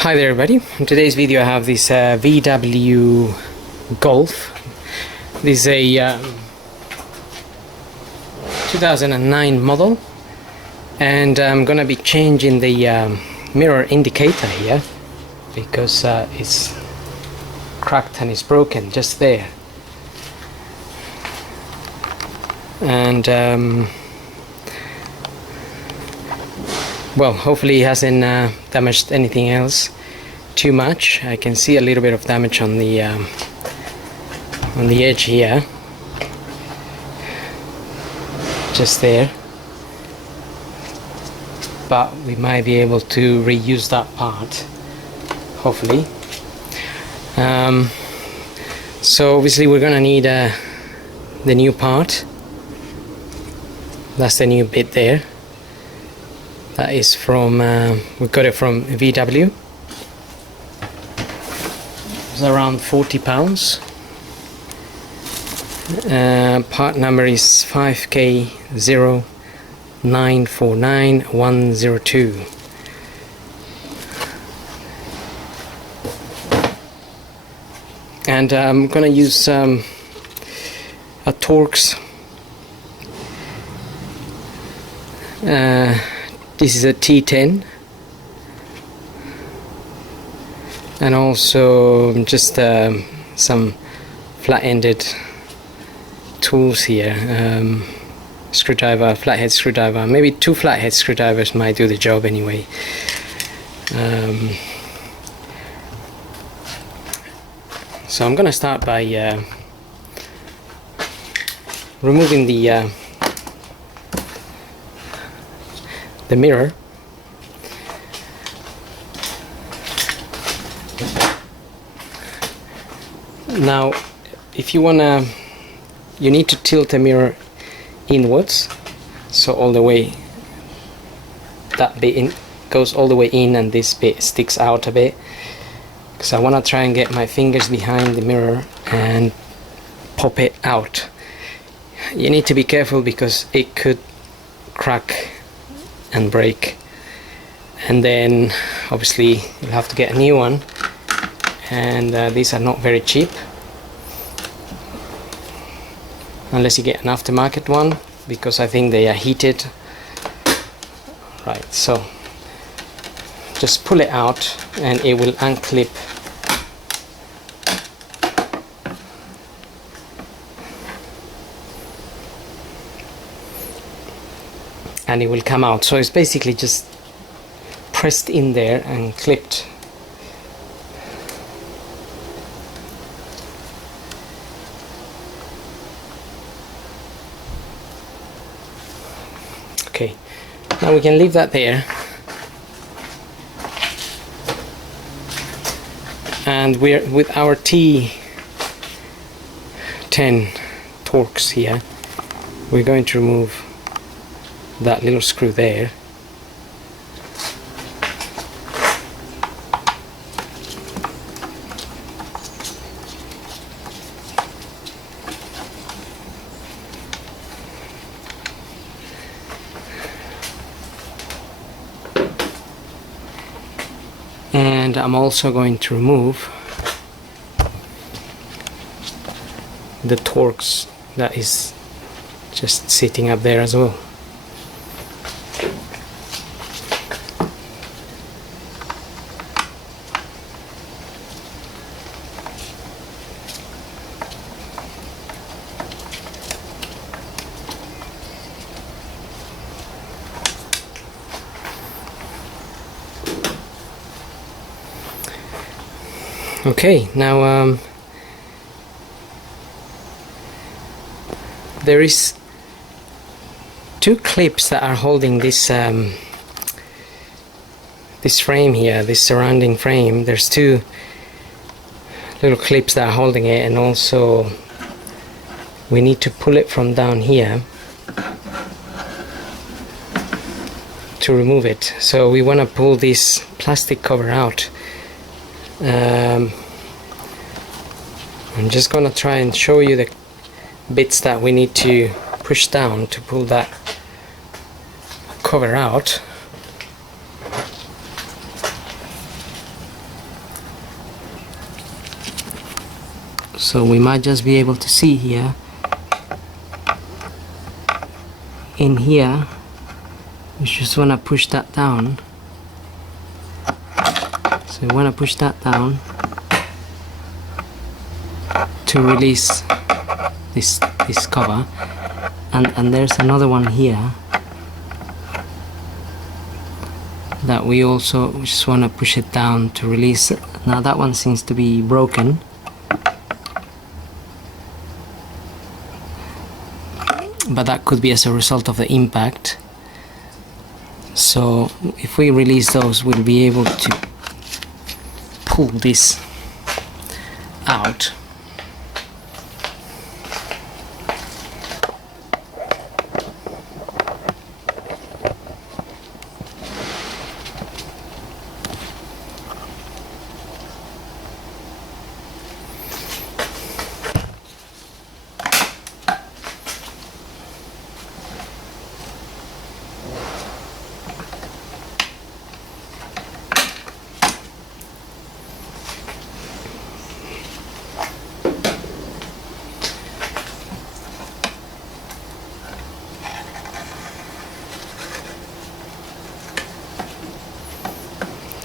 Hi there everybody. In today's video I have this VW Golf. This is a 2009 model, and I'm gonna be changing the mirror indicator here because it's cracked and it's broken just there. And well, hopefully it hasn't damaged anything else too much. I can see a little bit of damage on the edge here, just there, but we might be able to reuse that part, hopefully. So obviously we're gonna need the new part. That's the new bit there. That is from, we got it from VW. It's around £40. Part number is 5K0949102. And I'm gonna use a Torx. This is a T10, and also just some flat-ended tools here, screwdriver, flathead screwdriver, maybe 2 flathead screwdrivers might do the job anyway. So I'm gonna start by removing the mirror. Now if you wanna, you need to tilt the mirror inwards, so all the way, that bit in goes all the way in and this bit sticks out a bit, because I want to try and get my fingers behind the mirror and pop it out. You need to be careful because it could crack and break, and then obviously you'll have to get a new one, and these are not very cheap unless you get an aftermarket one, because I think they are heated. Right, so just pull it out and it will unclip. And it will come out. So it's basically just pressed in there and clipped. Okay, now we can leave that there, and we're with our T10 Torx here, we're going to remove that little screw there. And I'm also going to remove the Torx that is just sitting up there as well. Okay, now there is 2 clips that are holding this this frame here, this surrounding frame. There's 2 little clips that are holding it, and also we need to pull it from down here to remove it. So we want to pull this plastic cover out. I'm just gonna try and show you the bits that we need to push down to pull that cover out. so we might just be able to see here. In here, we just want to push that down. So we want to push that down to release this cover, and there's another one here that we also just want to push it down to release it. Now that one seems to be broken, but that could be as a result of the impact. So if we release those, we'll be able to pull this out.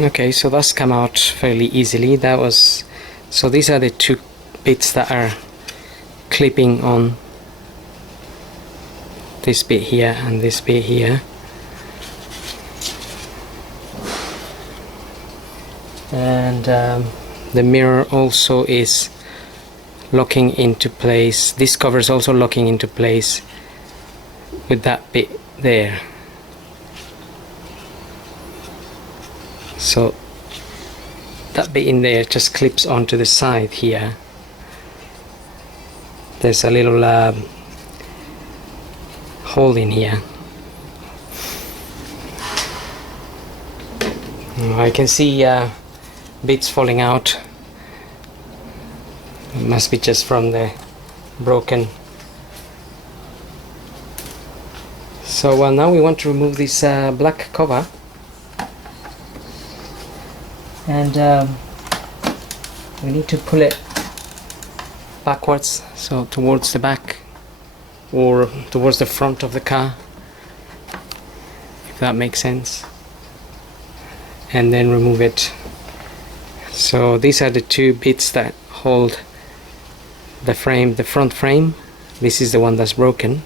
Okay, so that's come out fairly easily. So these are the two bits that are clipping on this bit here and this bit here. And the mirror also is locking into place. This cover is also locking into place with that bit there. So that bit in there just clips onto the side here. There's a little hole in here. I can see bits falling out. It must be just from the broken. So now we want to remove this black cover. And we need to pull it backwards, so towards the back or towards the front of the car, if that makes sense, and then remove it. So these are the two bits that hold the frame, the front frame. This is the one that's broken.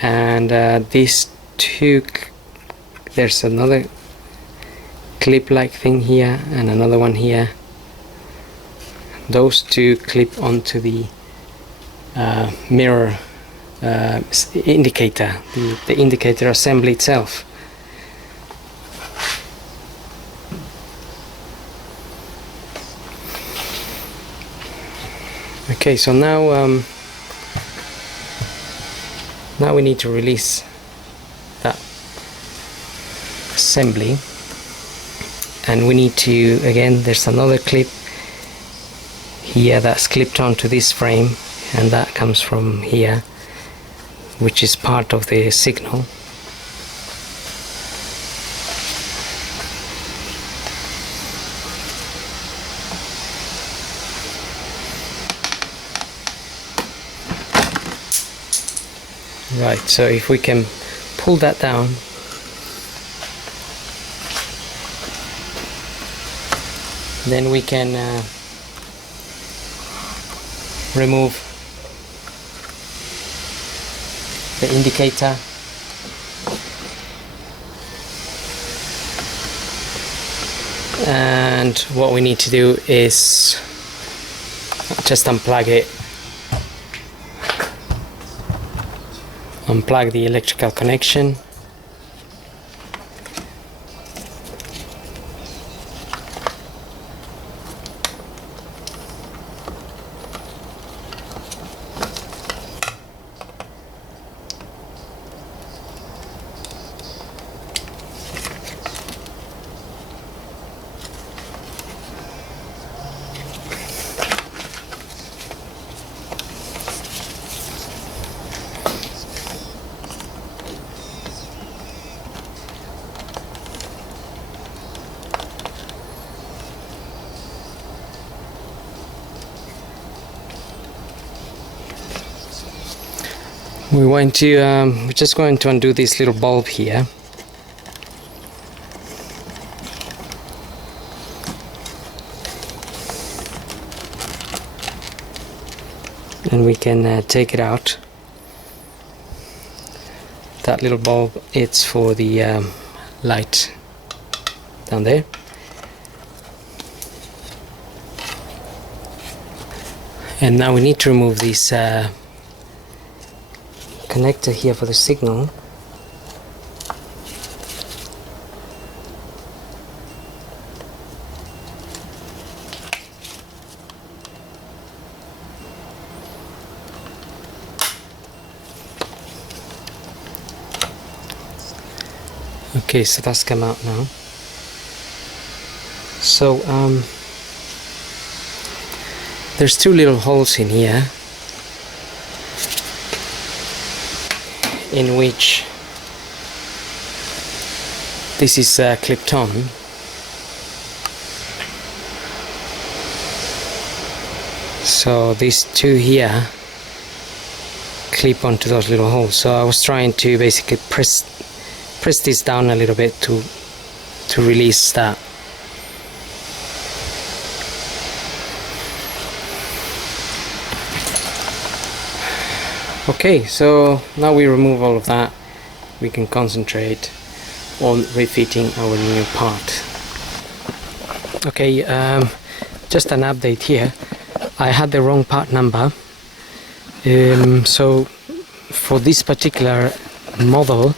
And these two, there's another clip like thing here and another one here. Those two clip onto the mirror indicator, the indicator assembly itself. Okay, so now now we need to release that assembly, and we need to, again, there's another clip here that's clipped onto this frame, and that comes from here, which is part of the signal. Right, so if we can pull that down, then we can remove the indicator. And what we need to do is just unplug it. Unplug the electrical connection. we're just going to undo this little bulb here. And we can take it out. That little bulb, it's for the light down there. And now we need to remove this connector here for the signal. Okay, so that's come out now. So there's two little holes in here in which this is clipped on. So these two here clip onto those little holes. So I was trying to basically press this down a little bit to release that. Okay, so now we remove all of that, we can concentrate on refitting our new part. Okay, just an update here. I had the wrong part number. So for this particular model,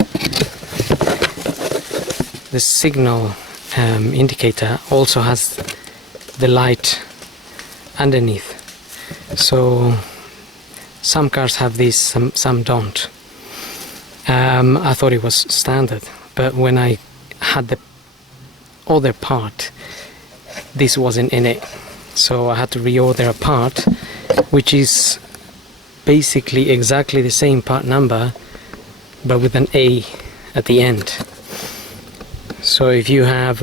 the signal indicator also has the light underneath. So some cars have this, some don't. I thought it was standard, but when I had the other part, this wasn't in it. So I had to reorder a part, which is basically exactly the same part number, but with an A at the end. So if you have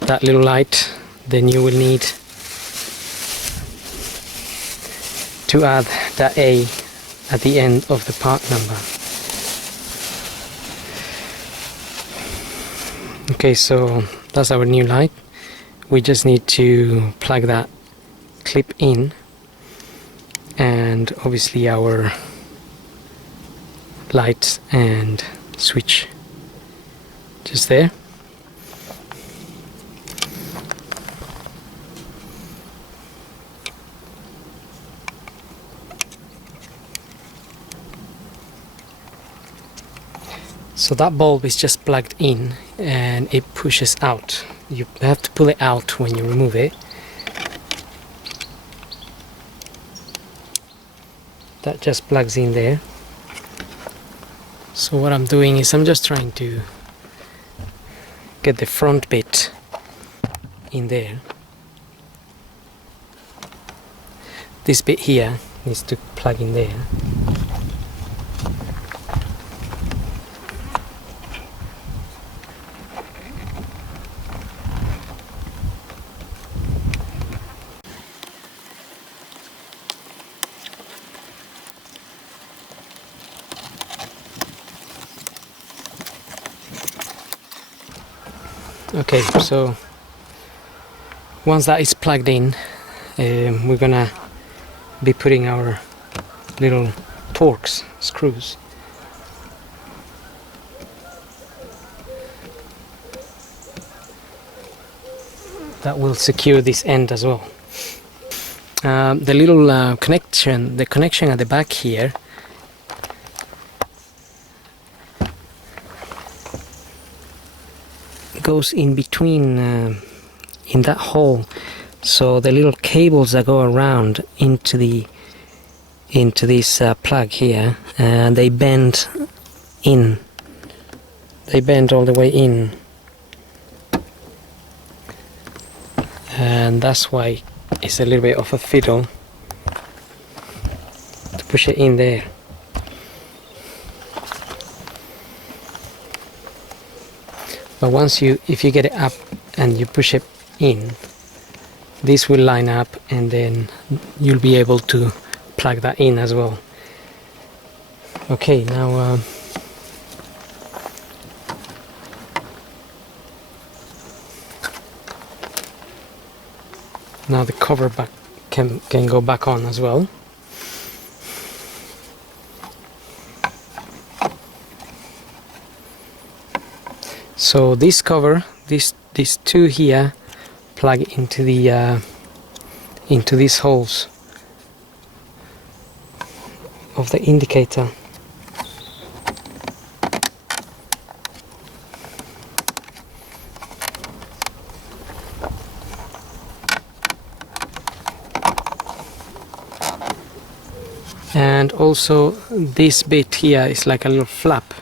that little light, then you will need to add that A at the end of the part number. Okay, so that's our new light. We just need to plug that clip in, and obviously our light and switch just there. So that bulb is just plugged in and it pushes out. You have to pull it out when you remove it. That just plugs in there. So what I'm doing is I'm just trying to get the front bit in there. This bit here needs to plug in there. Okay, so once that is plugged in, we're gonna be putting our little Torx screws. That will secure this end as well. The little connection at the back here goes in between in that hole, so the little cables that go around into this plug here, and they bend in. They bend all the way in, and that's why it's a little bit of a fiddle to push it in there. But if you get it up and you push it in, this will line up, and then you'll be able to plug that in as well. Okay, now now the cover back can go back on as well. So this cover, these two here, plug into the into these holes of the indicator. And also this bit here is like a little flap.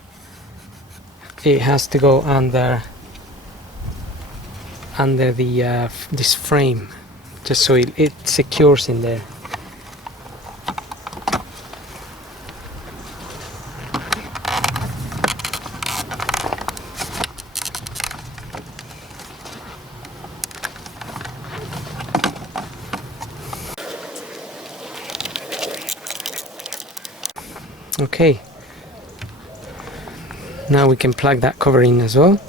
It has to go under the this frame, just so it secures in there. Okay, now we can plug that cover in as well.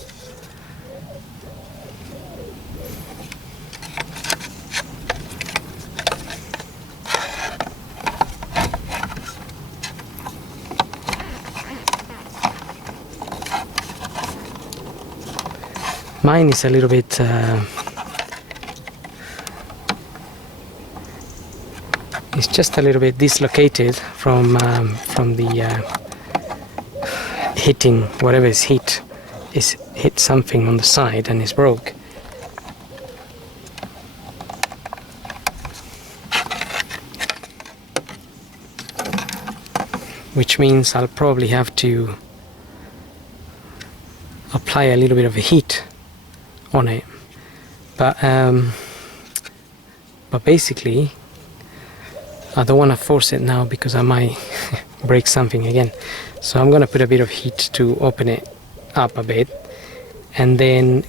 Mine is a little bit it's just a little bit dislocated from the hitting whatever is hit something on the side and is broke. Which means I'll probably have to apply a little bit of a heat on it, but basically I don't want to force it now because I might break something again. So I'm going to put a bit of heat to open it up a bit, and then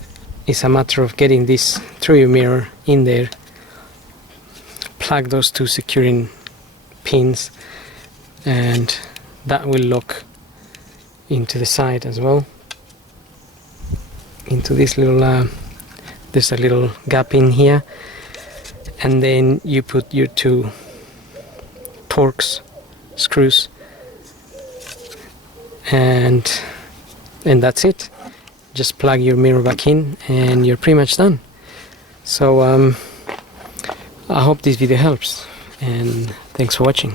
it's a matter of getting this through your mirror in there, plug those two securing pins, and that will lock into the side as well, into this little there's a little gap in here, and then you put your two Torx screws, and that's it. Just plug your mirror back in and you're pretty much done. So I hope this video helps, and thanks for watching.